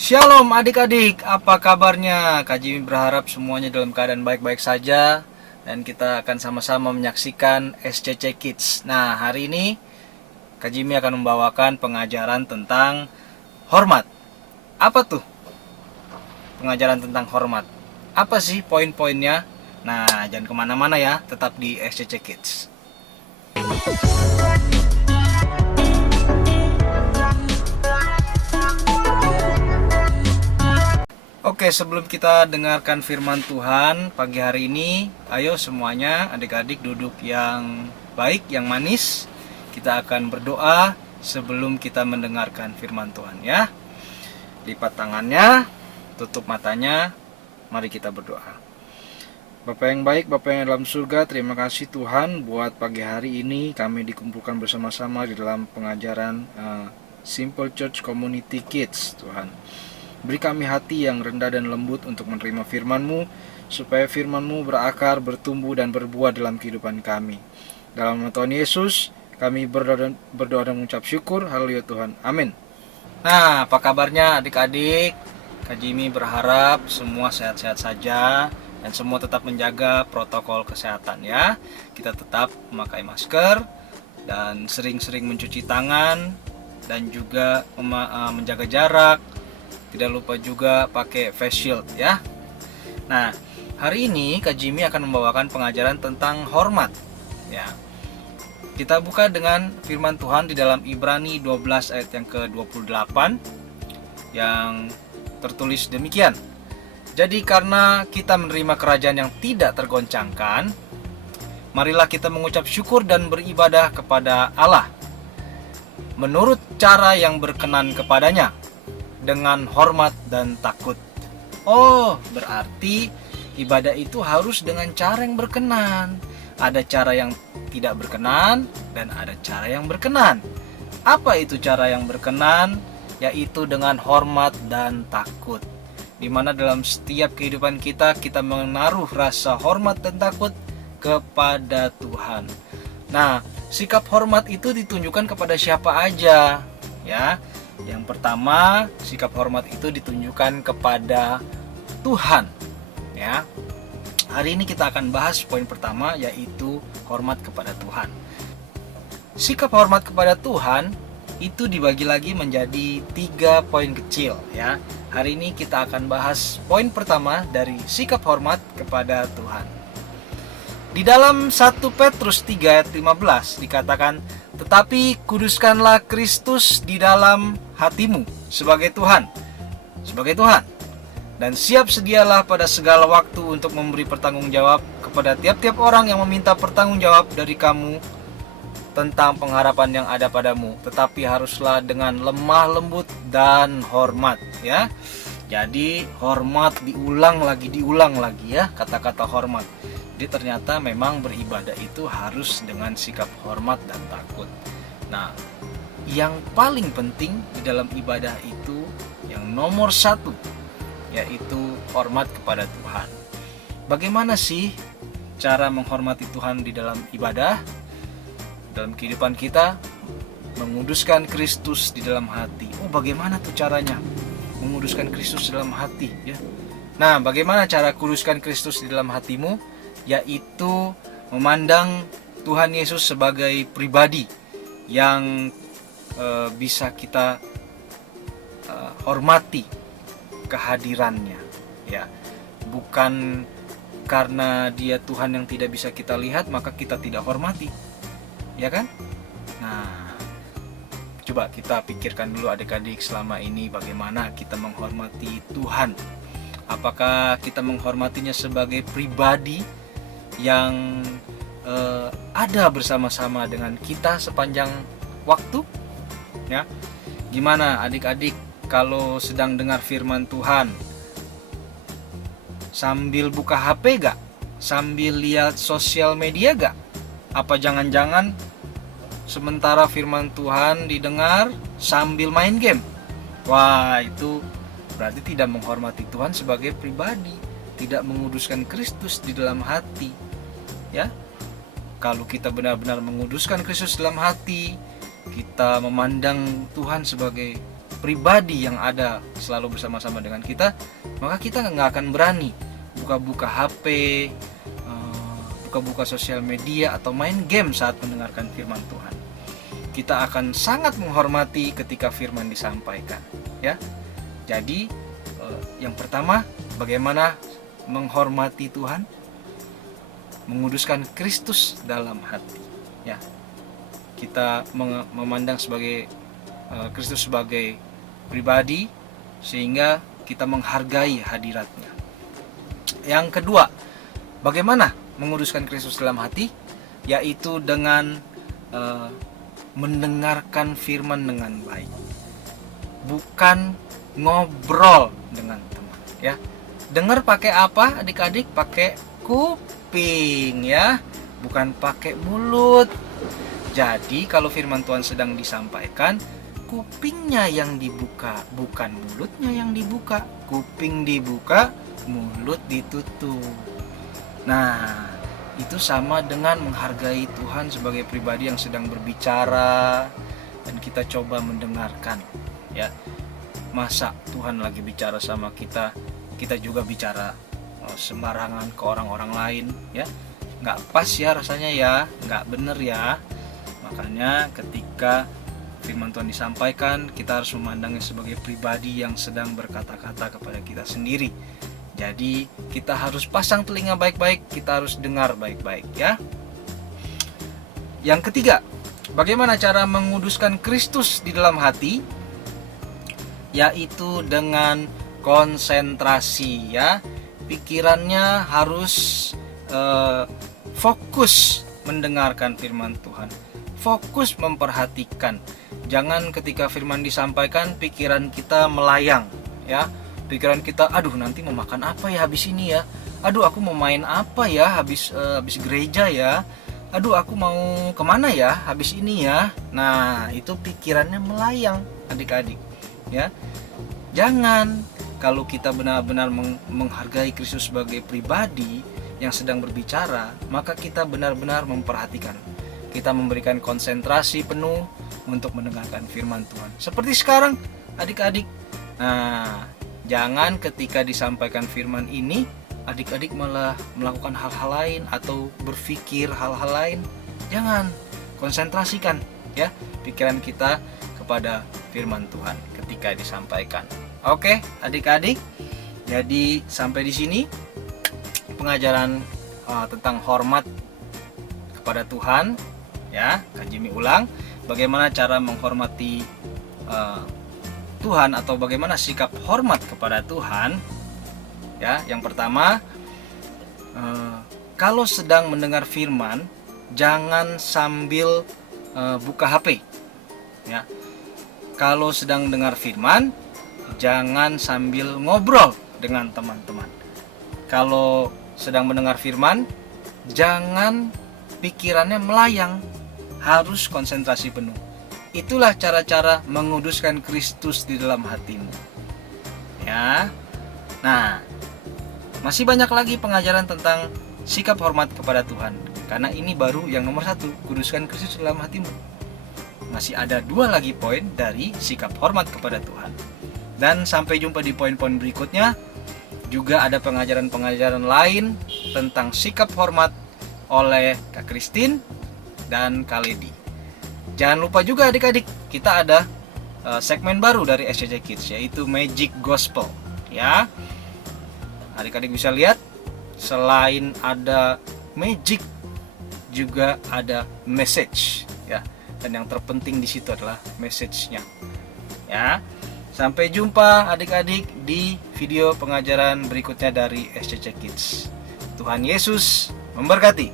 Shalom adik-adik, apa kabarnya? Kak Jimmy berharap semuanya dalam keadaan baik-baik saja. Dan kita akan sama-sama menyaksikan SCC Kids. Nah, hari ini Kak Jimmy akan membawakan pengajaran tentang hormat. Apa tuh pengajaran tentang hormat? Apa sih poin-poinnya? Nah, jangan kemana-mana ya, tetap di SCC Kids. Oke, sebelum kita dengarkan firman Tuhan pagi hari ini, ayo semuanya adik-adik duduk yang baik, yang manis. Kita akan berdoa sebelum kita mendengarkan firman Tuhan ya. Lipat tangannya, tutup matanya, mari kita berdoa. Bapak yang baik, Bapak yang dalam surga, terima kasih Tuhan buat pagi hari ini kami dikumpulkan bersama-sama di dalam pengajaran Simple Church Community Kids, Tuhan. Beri kami hati yang rendah dan lembut untuk menerima firman-Mu, supaya firman-Mu berakar, bertumbuh, dan berbuah dalam kehidupan kami. Dalam nama Tuhan Yesus, kami berdoa dan mengucap syukur. Haleluya Tuhan. Amin. Nah, apa kabarnya adik-adik? Kak Jimmy berharap semua sehat-sehat saja, dan semua tetap menjaga protokol kesehatan ya. Kita tetap memakai masker, dan sering-sering mencuci tangan, dan juga menjaga jarak. Tidak lupa juga pakai face shield ya. Nah, hari ini Kak Jimmy akan membawakan pengajaran tentang hormat ya. Kita buka dengan firman Tuhan di dalam Ibrani 12 ayat yang ke-28 yang tertulis demikian. Jadi karena kita menerima kerajaan yang tidak tergoncangkan, marilah kita mengucap syukur dan beribadah kepada Allah menurut cara yang berkenan kepadanya, dengan hormat dan takut. Oh, berarti ibadah itu harus dengan cara yang berkenan. Ada cara yang tidak berkenan dan ada cara yang berkenan. Apa itu cara yang berkenan? Yaitu dengan hormat dan takut. Di mana dalam setiap kehidupan kita menaruh rasa hormat dan takut kepada Tuhan. Nah, sikap hormat itu ditunjukkan kepada siapa aja, ya. Yang pertama, sikap hormat itu ditunjukkan kepada Tuhan ya. Hari ini kita akan bahas poin pertama, yaitu hormat kepada Tuhan. Sikap hormat kepada Tuhan itu dibagi lagi menjadi 3 poin kecil ya. Hari ini kita akan bahas poin pertama dari sikap hormat kepada Tuhan. Di dalam 1 Petrus 3 ayat 15 dikatakan, tetapi kuduskanlah Kristus di dalam hatimu sebagai Tuhan, dan siap sedialah pada segala waktu untuk memberi pertanggungjawab kepada tiap-tiap orang yang meminta pertanggungjawab dari kamu tentang pengharapan yang ada padamu, tetapi haruslah dengan lemah lembut dan hormat ya. Jadi hormat diulang lagi ya, kata-kata hormat. Jadi ternyata memang beribadah itu harus dengan sikap hormat dan takut. Nah, yang paling penting di dalam ibadah itu, yang nomor 1, yaitu hormat kepada Tuhan. Bagaimana sih cara menghormati Tuhan di dalam ibadah? Dalam kehidupan kita, menguduskan Kristus di dalam hati. Oh, bagaimana tuh caranya? Menguduskan Kristus di dalam hati ya. Nah, bagaimana cara kuduskan Kristus di dalam hatimu? Yaitu memandang Tuhan Yesus sebagai pribadi yang bisa kita hormati kehadirannya ya. Bukan karena dia Tuhan yang tidak bisa kita lihat maka kita tidak hormati, ya kan? Nah, coba kita pikirkan dulu adik-adik, selama ini bagaimana kita menghormati Tuhan. Apakah kita menghormatinya sebagai pribadi yang ada bersama-sama dengan kita sepanjang waktu ya? Gimana adik-adik kalau sedang dengar firman Tuhan sambil buka HP gak? Sambil lihat sosial media gak? Apa jangan-jangan sementara firman Tuhan didengar sambil main game? Wah, itu berarti tidak menghormati Tuhan sebagai pribadi, tidak menguduskan Kristus di dalam hati ya. Kalau kita benar-benar menguduskan Kristus dalam hati, kita memandang Tuhan sebagai pribadi yang ada selalu bersama-sama dengan kita, maka kita nggak akan berani buka-buka HP, buka-buka sosial media atau main game saat mendengarkan firman Tuhan. Kita akan sangat menghormati ketika firman disampaikan, ya. Jadi yang pertama, bagaimana menghormati Tuhan? Menguduskan Kristus dalam hati, ya. Kita memandang sebagai Kristus sebagai pribadi, sehingga kita menghargai hadiratnya. Yang kedua, bagaimana menguduskan Kristus dalam hati? Yaitu dengan mendengarkan firman dengan baik, bukan ngobrol dengan teman, ya. Dengar pakai apa, adik-adik? Pakai kuping, ya, bukan pakai mulut. Jadi kalau firman Tuhan sedang disampaikan, kupingnya yang dibuka, bukan mulutnya yang dibuka. Kuping dibuka, mulut ditutup. Nah, itu sama dengan menghargai Tuhan sebagai pribadi yang sedang berbicara, dan kita coba mendengarkan, ya. Masa Tuhan lagi bicara sama kita, kita juga bicara sembarangan ke orang-orang lain, ya. Nggak pas ya rasanya, ya, nggak bener ya. Makanya ketika firman Tuhan disampaikan, kita harus memandangnya sebagai pribadi yang sedang berkata-kata kepada kita sendiri. Jadi kita harus pasang telinga baik-baik, kita harus dengar baik-baik, ya. Yang ketiga, bagaimana cara menguduskan Kristus di dalam hati? Yaitu dengan konsentrasi, ya. Pikirannya harus fokus mendengarkan firman Tuhan, fokus memperhatikan. Jangan ketika firman disampaikan pikiran kita melayang, ya. Pikiran kita, aduh nanti mau makan apa ya habis ini ya, aduh aku mau main apa ya habis gereja ya, aduh aku mau kemana ya habis ini ya. Nah, itu pikirannya melayang, adik-adik, ya. Jangan. Kalau kita benar-benar menghargai Kristus sebagai pribadi yang sedang berbicara, maka kita benar-benar memperhatikan. Kita memberikan konsentrasi penuh untuk mendengarkan firman Tuhan. Seperti sekarang, adik-adik. Nah, jangan ketika disampaikan firman ini, adik-adik malah melakukan hal-hal lain atau berpikir hal-hal lain. Jangan. Konsentrasikan, ya, pikiran kita kepada firman Tuhan ketika disampaikan. Oke, adik-adik. Jadi sampai di sini pengajaran tentang hormat kepada Tuhan, ya. Kak Jimmy ulang, bagaimana cara menghormati Tuhan atau bagaimana sikap hormat kepada Tuhan, ya. Yang pertama, kalau sedang mendengar firman, jangan sambil buka HP, ya. Kalau sedang dengar firman, jangan sambil ngobrol dengan teman-teman. Kalau sedang mendengar firman, jangan pikirannya melayang, harus konsentrasi penuh. Itulah cara-cara menguduskan Kristus di dalam hatimu, ya. Nah, masih banyak lagi pengajaran tentang sikap hormat kepada Tuhan, karena ini baru yang nomor 1, kuduskan Kristus dalam hatimu. Masih ada 2 lagi poin dari sikap hormat kepada Tuhan. Dan sampai jumpa di poin-poin berikutnya. Juga ada pengajaran-pengajaran lain tentang sikap hormat oleh Kak Christine dan Kak Lady. Jangan lupa juga adik-adik, kita ada segmen baru dari SCC Kids, yaitu Magic Gospel, ya. Adik-adik bisa lihat, selain ada magic, juga ada message, ya. Dan yang terpenting di situ adalah message-nya, ya. Sampai jumpa adik-adik di video pengajaran berikutnya dari SCC Kids. Tuhan Yesus memberkati.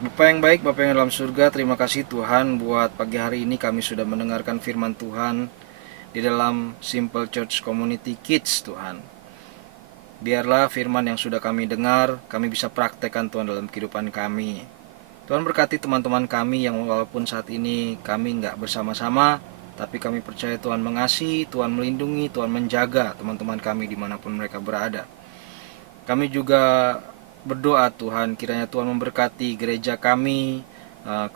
Bapak yang baik, Bapak yang dalam surga, terima kasih Tuhan buat pagi hari ini kami sudah mendengarkan firman Tuhan di dalam Simple Church Community Kids, Tuhan. Biarlah firman yang sudah kami dengar, kami bisa praktekkan Tuhan dalam kehidupan kami. Tuhan berkati teman-teman kami yang walaupun saat ini kami nggak bersama-sama, tapi kami percaya Tuhan mengasihi, Tuhan melindungi, Tuhan menjaga teman-teman kami dimanapun mereka berada. Kami juga berdoa Tuhan, kiranya Tuhan memberkati gereja kami,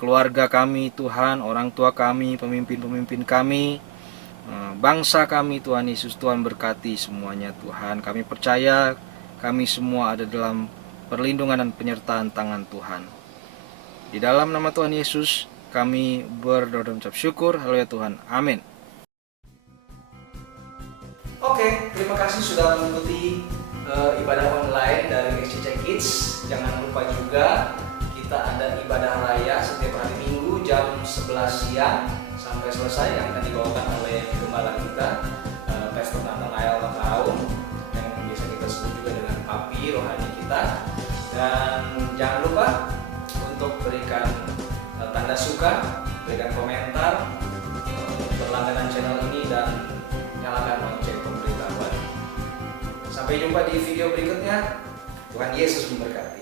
keluarga kami Tuhan, orang tua kami, pemimpin-pemimpin kami, bangsa kami Tuhan Yesus. Tuhan berkati semuanya Tuhan. Kami percaya kami semua ada dalam perlindungan dan penyertaan tangan Tuhan. Di dalam nama Tuhan Yesus kami berdoa dan mengucap syukur. Haleluya Tuhan. Amin. Oke, terima kasih sudah mengikuti ibadah online dari SCC Kids. Jangan lupa juga kita ada ibadah raya setiap hari Minggu jam 11 siang sampai selesai yang akan dibawakan oleh gembala kita, Pastor Nathanael Tahun, yang biasa kita sebut juga dengan Papi rohani kita. Dan jangan lupa untuk berikan tanda suka, berikan komentar, berlangganan channel ini, dan nyalakan lonceng pemberitahuan. Sampai jumpa di video berikutnya. Tuhan Yesus memberkati.